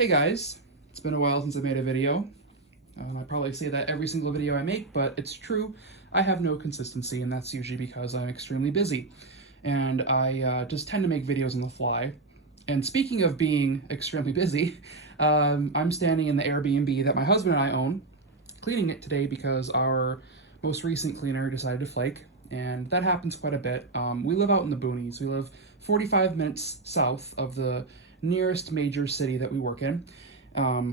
Hey guys, it's been a while since I made a video. I probably say that every single video I make, but it's true. I have no consistency, and that's usually because I'm extremely busy. And I just tend to make videos on the fly. And speaking of being extremely busy, I'm standing in the Airbnb that my husband and I own, cleaning it today because our most recent cleaner decided to flake, and that happens quite a bit. We live out in the boonies. We live 45 minutes south of the nearest major city that we work in,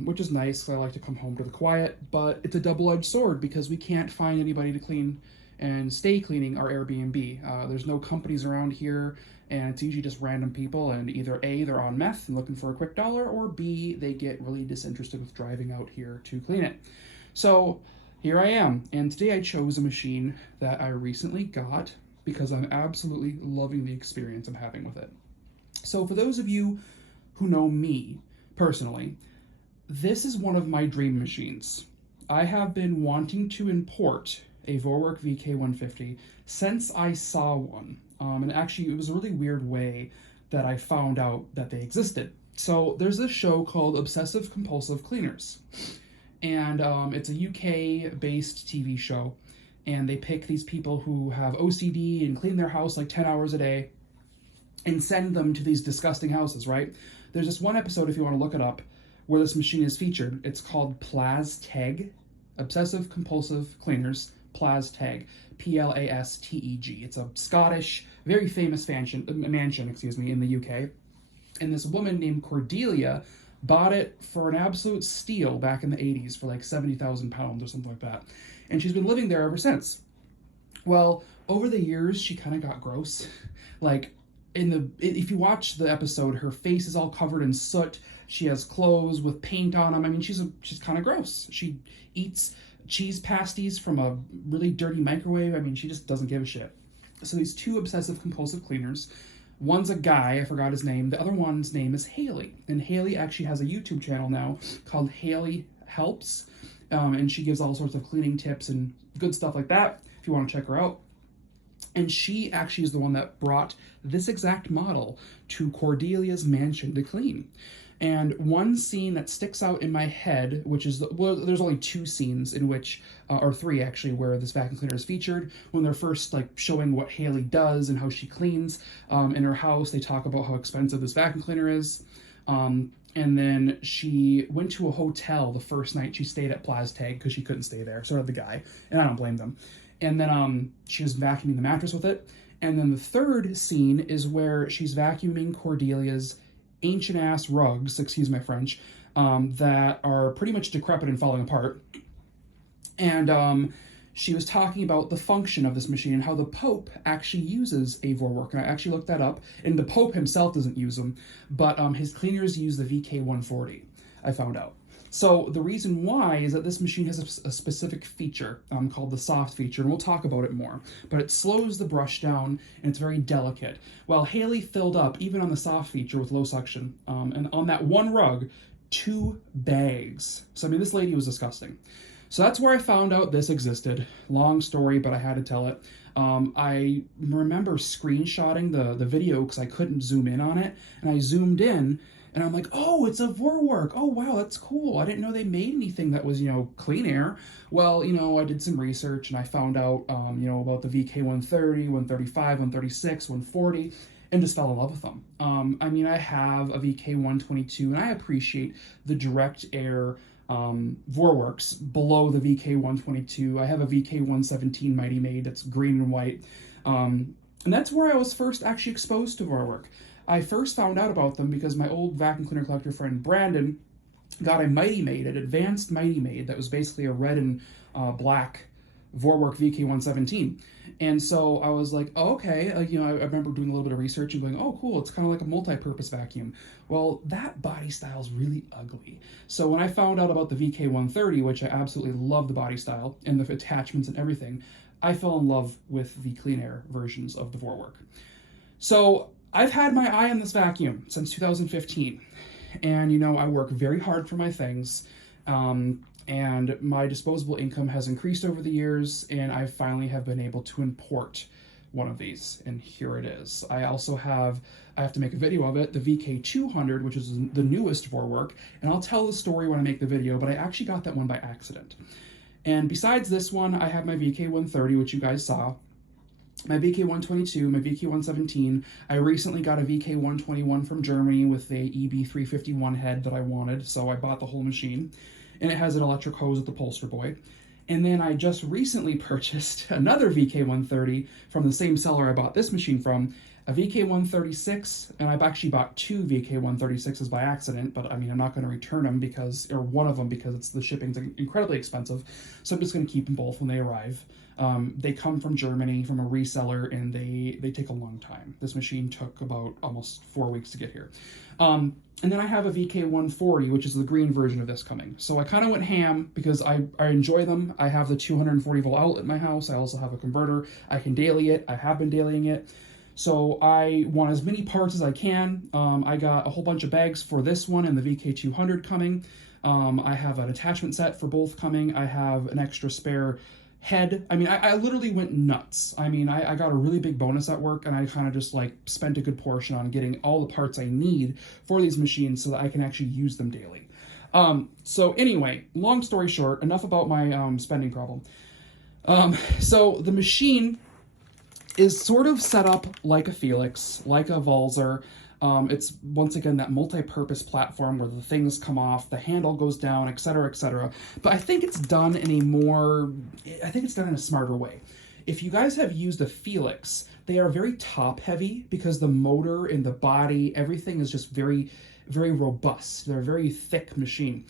which is nice because I like to come home to the quiet, but it's a double-edged sword because we can't find anybody to clean and stay cleaning our Airbnb. There's no companies around here, and it's usually just random people, and either A, they're on meth and looking for a quick dollar, or B, they get really disinterested with driving out here to clean it. So here I am, and today I chose a machine that I recently got because I'm absolutely loving the experience I'm having with it. So for those of you who know me personally, this is one of my dream machines. I have been wanting to import a Vorwerk VK150 since I saw one. And actually, it was a really weird way that I found out that they existed. So there's this show called Obsessive Compulsive Cleaners. And it's a UK-based TV show. And they pick these people who have OCD and clean their house like 10 hours a day and send them to these disgusting houses, right? There's this one episode, if you want to look it up, where this machine is featured. It's called PlasTeg, Obsessive Compulsive Cleaners, PlasTeg, PLASTEG. It's a Scottish, very famous mansion, in the UK. And this woman named Cordelia bought it for an absolute steal back in the 80s for like 70,000 pounds or something like that. And she's been living there ever since. Well, over the years, she kind of got gross. Like, if you watch the episode, her face is all covered in soot. She has clothes with paint on them. I mean, she's kind of gross. She eats cheese pasties from a really dirty microwave. I mean, she just doesn't give a shit. So these two obsessive compulsive cleaners, one's a guy, I forgot his name. The other one's name is Haley. And Haley actually has a YouTube channel now called Haley Helps. And she gives all sorts of cleaning tips and good stuff like that if you want to check her out. And she actually is the one that brought this exact model to Cordelia's mansion to clean. And one scene that sticks out in my head, which is, there's only two scenes in which, or three actually, where this vacuum cleaner is featured. When they're first like showing what Haley does and how she cleans in her house, they talk about how expensive this vacuum cleaner is. And then she went to a hotel the first night she stayed at PlasTeg because she couldn't stay there. So did the guy, and I don't blame them. And then she was vacuuming the mattress with it. And then the third scene is where she's vacuuming Cordelia's ancient-ass rugs, excuse my French, that are pretty much decrepit and falling apart. And she was talking about the function of this machine and how the Pope actually uses a Vorwerk. And I actually looked that up, and the Pope himself doesn't use them, but his cleaners use the VK140, I found out. So the reason why is that this machine has a specific feature called the soft feature, and we'll talk about it more. But it slows the brush down, and it's very delicate. Well, Haley filled up, even on the soft feature with low suction, and on that one rug, 2 bags. So, I mean, this lady was disgusting. So that's where I found out this existed. Long story, but I had to tell it. I remember screenshotting the video because I couldn't zoom in on it, and I zoomed in, and I'm like, oh, it's a Vorwerk. Oh, wow, that's cool. I didn't know they made anything that was, clean air. Well, I did some research, and I found out, about the VK130, 135, 136, 140, and just fell in love with them. I mean, I have a VK122, and I appreciate the direct air Vorwerks below the VK122. I have a VK117 Mighty Maid that's green and white. And that's where I was first actually exposed to Vorwerk. I first found out about them because my old vacuum cleaner collector friend Brandon got a Mighty Maid, an advanced Mighty Maid that was basically a red and black Vorwerk VK117. And so I was like, oh, okay, I remember doing a little bit of research and going, oh, cool, it's kind of like a multi-purpose vacuum. Well, that body style is really ugly. So when I found out about the VK130, which I absolutely love the body style and the attachments and everything, I fell in love with the clean air versions of the Vorwerk. So I've had my eye on this vacuum since 2015. And, I work very hard for my things. And my disposable income has increased over the years, and I finally have been able to import one of these, and here it is. I have to make a video of it, the VK200, which is the newest Vorwerk, and I'll tell the story when I make the video, but I actually got that one by accident. And besides this one, I have my VK130, which you guys saw, my VK122, my VK117. I recently got a VK121 from Germany with a EB351 head that I wanted, so I bought the whole machine. And it has an electric hose with the Polster Boy. And then I just recently purchased another VK130 from the same seller I bought this machine from, a VK136, and I've actually bought two VK136s by accident, but I mean, I'm not going to return them because, or one of them, because the shipping's incredibly expensive, so I'm just going to keep them both when they arrive. They come from Germany, from a reseller, and they take a long time. This machine took about almost 4 weeks to get here. And then I have a VK140, which is the green version of this coming. So I kind of went ham because I enjoy them. I have the 240 volt outlet in my house. I also have a converter. I can daily it. I have been dailying it. So I want as many parts as I can. I got a whole bunch of bags for this one and the VK200 coming. I have an attachment set for both coming. I have an extra spare head. I mean, I literally went nuts. I mean, I got a really big bonus at work, and I kind of just like spent a good portion on getting all the parts I need for these machines so that I can actually use them daily. So anyway, long story short, enough about my spending problem. So the machine is sort of set up like a Felix, like a Valzer. It's, once again, that multi-purpose platform where the things come off, the handle goes down, etc., etc. But I think it's done in a smarter way. If you guys have used a Felix, they are very top-heavy because the motor and the body, everything is just very, very robust. They're a very thick machine.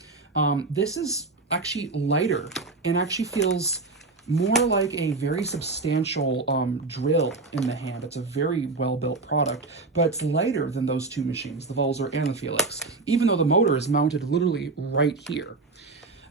This is actually lighter and actually feels more like a very substantial drill in the hand. It's a very well-built product, but it's lighter than those two machines, the Valzer and the Felix, even though the motor is mounted literally right here.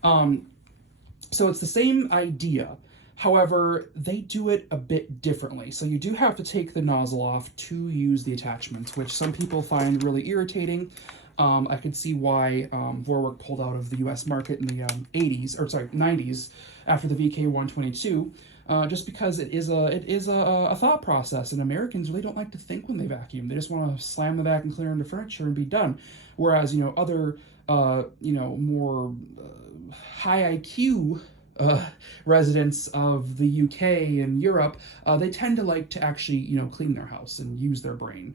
So it's the same idea. However, they do it a bit differently. So you do have to take the nozzle off to use the attachments, which some people find really irritating. I could see why Vorwerk pulled out of the US market in the 90s after the VK122, just because it is a thought process, and Americans really don't like to think when they vacuum. They just want to slam the vacuum cleaner into furniture and be done. Whereas, you know, other, more high IQ residents of the UK and Europe, they tend to like to actually, clean their house and use their brain.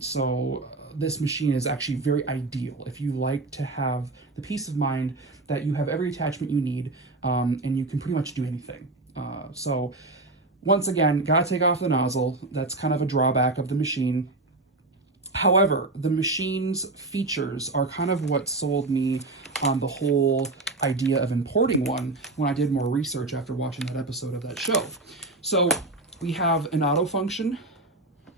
So this machine is actually very ideal if you like to have the peace of mind that you have every attachment you need, and you can pretty much do anything. So once again, gotta take off the nozzle. That's kind of a drawback of the machine. However, the machine's features are kind of what sold me on the whole idea of importing one when I did more research after watching that episode of that show. So we have an auto function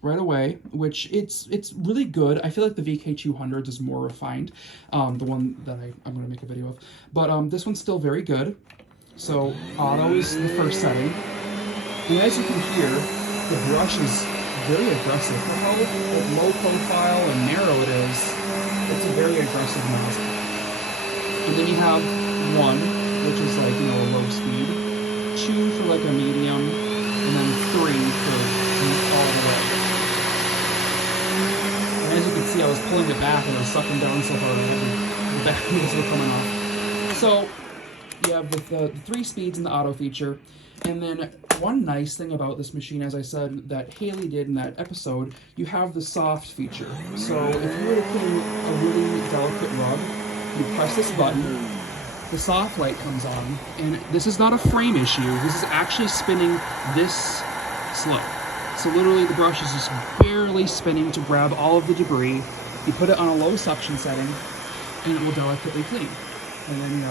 right away, which it's really good. I feel like the VK200 is more refined, the one that I'm going to make a video of. But this one's still very good. So auto is the first setting. And as you can hear, the brush is very aggressive. For how low profile and narrow it is, it's a very aggressive nozzle. And then you have 1, which is like, a low speed, 2 for like a medium, and then 3 for all the way. And as you can see, I was pulling it back and it was sucking down so hard the back wheels were coming off. So you have the 3 speeds in the auto feature. And then one nice thing about this machine, as I said, that Haley did in that episode, you have the soft feature. So if you were to clean a really delicate rug, you press this button, the soft light comes on, and this is not a frame issue. This is actually spinning this slow. So literally the brush is just barely spinning to grab all of the debris. You put it on a low suction setting, and it will delicately clean. And then,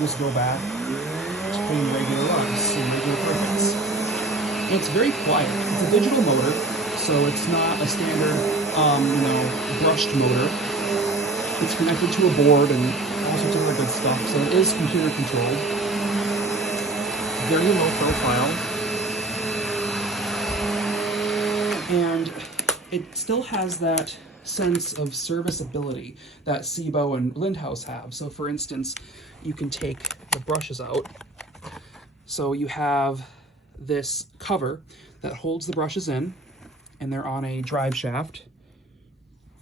just go back to clean regular rugs and regular carpets. And it's very quiet. It's a digital motor, so it's not a standard, brushed motor. It's connected to a board and all sorts of other good stuff, so it is computer controlled. Very low profile. And it still has that sense of serviceability that Sebo and Lindhaus have. So for instance, you can take the brushes out. So you have this cover that holds the brushes in, and they're on a drive shaft.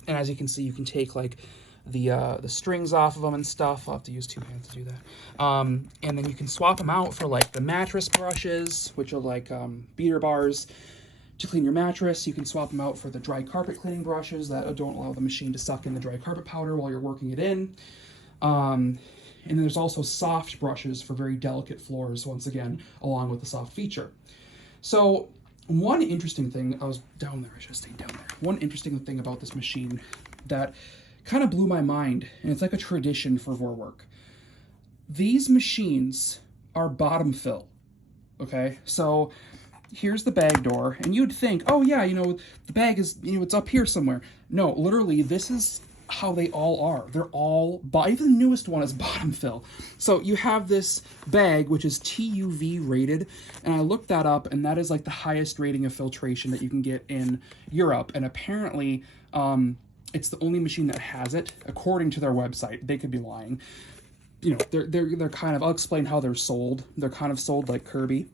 And as you can see, you can take like the strings off of them and stuff. I'll have to use 2 hands to do that. And then you can swap them out for like the mattress brushes, which are like beater bars to clean your mattress. You can swap them out for the dry carpet cleaning brushes that don't allow the machine to suck in the dry carpet powder while you're working it in. And then there's also soft brushes for very delicate floors, once again, along with the soft feature. So one interesting thing, I was down there, I should have stayed down there. One interesting thing about this machine that kind of blew my mind, and it's like a tradition for Vorwerk. These machines are bottom fill, okay? So here's the bag door, and you'd think, oh yeah, you know, the bag is, you know, it's up here somewhere. No, literally, this is how they all are. They're all, even the newest one is bottom fill. So you have this bag, which is TUV rated, and I looked that up, and that is like the highest rating of filtration that you can get in Europe, and apparently, it's the only machine that has it, according to their website. They could be lying. You know, they're kind of, I'll explain how they're sold. They're kind of sold like Kirby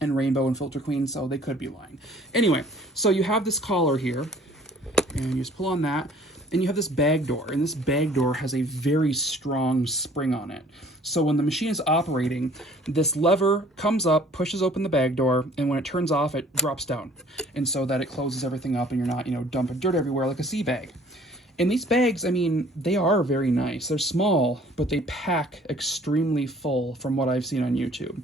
and Rainbow and Filter Queen, so they could be lying. Anyway, so you have this collar here, and you just pull on that, and you have this bag door, and this bag door has a very strong spring on it. So when the machine is operating, this lever comes up, pushes open the bag door, and when it turns off, it drops down. And so that it closes everything up and you're not, you know, dumping dirt everywhere like a sea bag. And these bags, I mean, they are very nice. They're small, but they pack extremely full from what I've seen on YouTube.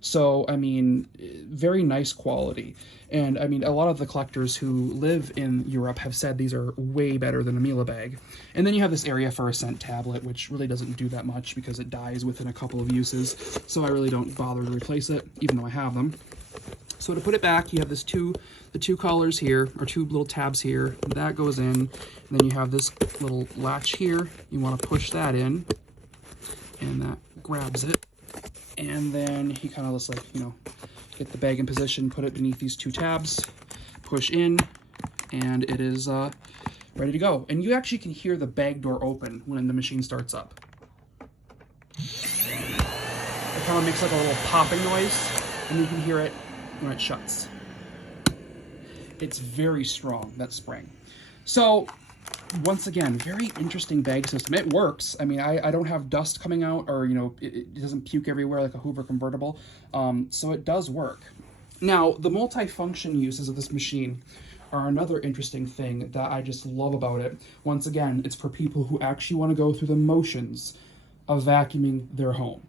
So, I mean, very nice quality. And, I mean, a lot of the collectors who live in Europe have said these are way better than a Miele bag. And then you have this area for a scent tablet, which really doesn't do that much because it dies within a couple of uses. So I really don't bother to replace it, even though I have them. So to put it back, you have this the two collars here, or 2 little tabs here. That goes in. And then you have this little latch here. You want to push that in, and that grabs it. And then you kind of just like, you know, get the bag in position, put it beneath these 2 tabs, push in, and it is ready to go. And you actually can hear the bag door open when the machine starts up. It kind of makes like a little popping noise, and you can hear it when it shuts. It's very strong, that spring. So once again, very interesting bag system. It works. I mean, I don't have dust coming out, or, you know, it doesn't puke everywhere like a Hoover convertible. So it does work. Now, the multi-function uses of this machine are another interesting thing that I just love about it. Once again, it's for people who actually want to go through the motions of vacuuming their home.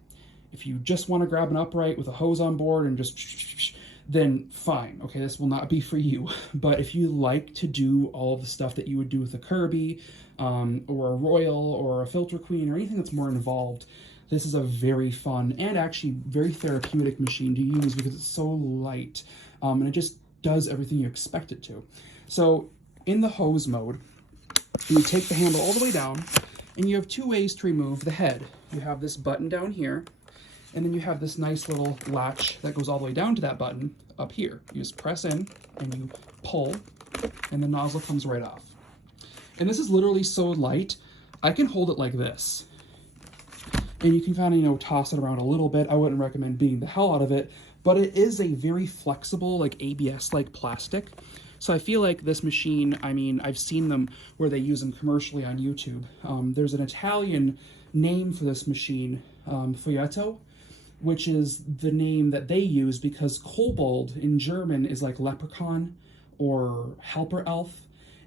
If you just want to grab an upright with a hose on board and just, then fine. Okay, this will not be for you. But if you like to do all of the stuff that you would do with a Kirby, or a Royal, or a Filter Queen, or anything that's more involved, this is a very fun and actually very therapeutic machine to use because it's so light, and it just does everything you expect it to. So in the hose mode, you take the handle all the way down, and you have 2 ways to remove the head. You have this button down here, and then you have this nice little latch that goes all the way down to that button up here. You just press in and you pull, and the nozzle comes right off. And this is literally so light, I can hold it like this. And you can kind of, you know, toss it around a little bit. I wouldn't recommend beating the hell out of it, but it is a very flexible, like ABS-like plastic. So I feel like this machine, I mean, I've seen them where they use them commercially on YouTube. There's an Italian name for this machine, Foglietto, which is the name that they use because kobold in German is like leprechaun or helper elf.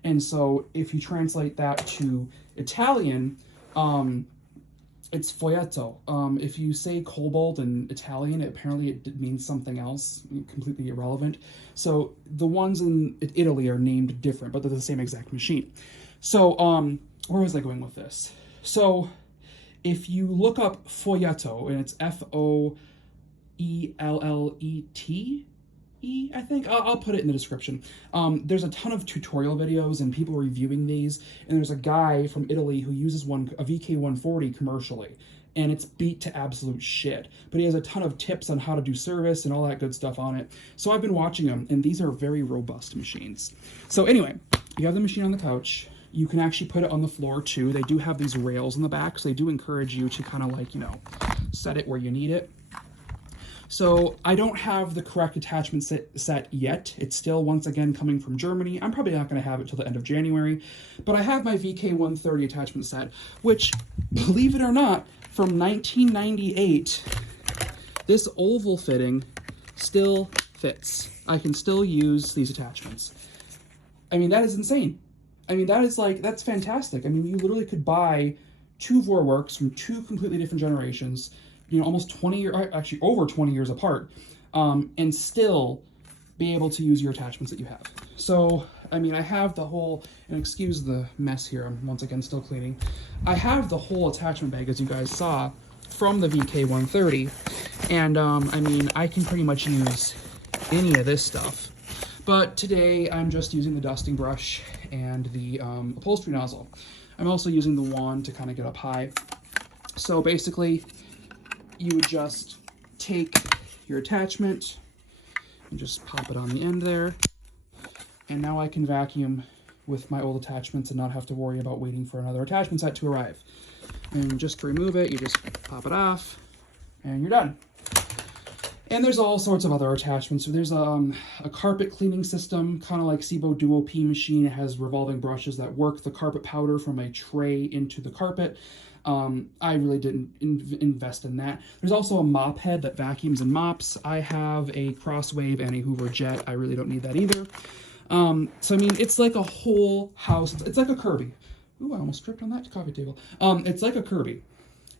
And so if you translate that to Italian, it's Foglietto. If you say kobold in Italian, apparently it means something else, completely irrelevant. So the ones in Italy are named different, but they're the same exact machine. So where was I going with this? So if you look up Foglietto, and it's F-O-E-L-L-E-T-E, I think. I'll put it in the description. There's a ton of tutorial videos and people reviewing these, and there's a guy from Italy who uses one, a VK140 commercially, and it's beat to absolute shit. But he has a ton of tips on how to do service and all that good stuff on it. So I've been watching them, and these are very robust machines. So anyway, you have the machine on the couch. You can actually put it on the floor too. They do have these rails in the back, so they do encourage you to kind of like, you know, set it where you need it. So I don't have the correct attachment set yet. It's still, once again, coming from Germany. I'm probably not going to have it till the end of January. But I have my VK130 attachment set, which, believe it or not, from 1998, this oval fitting still fits. I can still use these attachments. I mean, that is insane. I mean, that's fantastic. I mean, you literally could buy two Vorwerks from two completely different generations, you know, almost 20 years, actually over 20 years apart, and still be able to use your attachments that you have. So, I mean, I have the whole, and excuse the mess here, I'm once again still cleaning. I have the whole attachment bag, as you guys saw, from the VK130, and I mean, I can pretty much use any of this stuff. But today, I'm just using the dusting brush and the upholstery nozzle. I'm also using the wand to kind of get up high. So basically, you would just take your attachment and just pop it on the end there. And now I can vacuum with my old attachments and not have to worry about waiting for another attachment set to arrive. And just to remove it, you just pop it off and you're done. And there's all sorts of other attachments. So there's a carpet cleaning system, kind of like Sibo Duo P machine. It has revolving brushes that work the carpet powder from a tray into the carpet. I really didn't invest in that. There's also a mop head that vacuums and mops. I have a Crosswave and a Hoover Jet. I really don't need that either. So I mean, it's like a whole house. It's like a Kirby. Ooh, I almost tripped on that coffee table. It's like a Kirby.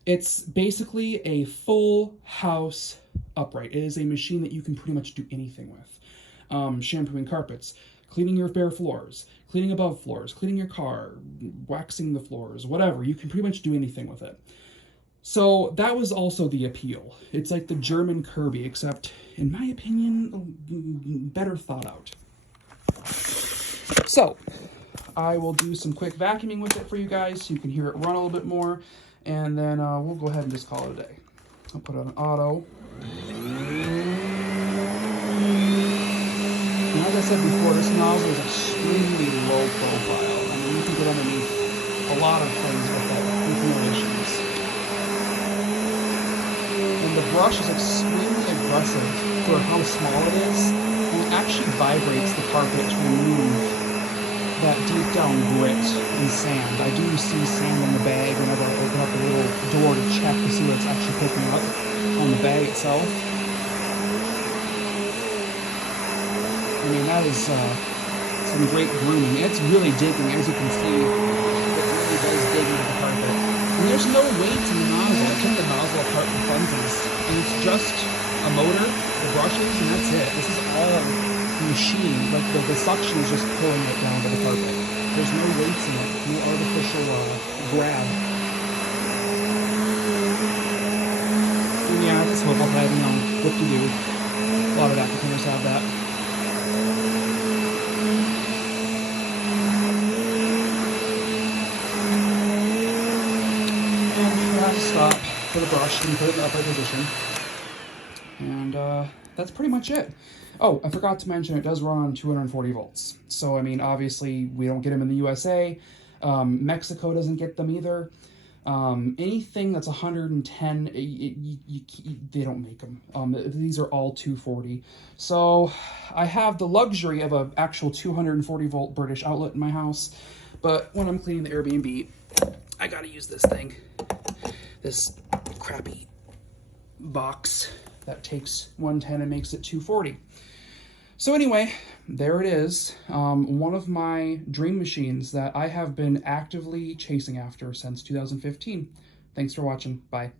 It's basically a full house upright. It is a machine that you can pretty much do anything with. Shampooing carpets, cleaning your bare floors, cleaning above floors, cleaning your car, waxing the floors, whatever. You can pretty much do anything with it. So that was also the appeal. It's like the German Kirby, except, in my opinion, better thought out. So, I will do some quick vacuuming with it for you guys so you can hear it run a little bit more. And then we'll go ahead and just call it a day. I'll put it on auto. And as I said before, this nozzle is extremely low profile. I mean, you can get underneath a lot of things with it, with no issues. And the brush is extremely aggressive for how small it is, and it actually vibrates the carpet to remove that deep down grit and sand. I do see sand in the bag whenever I open up the little door to check to see what it's actually picking up on the bag itself. I mean, that is some great grooming. It's really digging, as you can see. It really does dig into the carpet. And there's no weight in the nozzle. I took the nozzle apart for funsies, and it's just a motor, the brushes, and that's it. This is all machine. Like the suction is just pulling it down to the carpet. There's no weights in it, no artificial grab. And yeah, it's swivel head, you know, what to do. A lot of applicators have that. Stop for the brush and put it in the upright position. And that's pretty much it. Oh, I forgot to mention it does run on 240 volts. So, I mean, obviously, we don't get them in the USA. Mexico doesn't get them either. Anything that's 110, they don't make them. These are all 240. So, I have the luxury of an actual 240 volt British outlet in my house. But when I'm cleaning the Airbnb, I gotta use this thing. This crappy box that takes 110 and makes it 240. So anyway, there it is. One of my dream machines that I have been actively chasing after since 2015. Thanks for watching. Bye.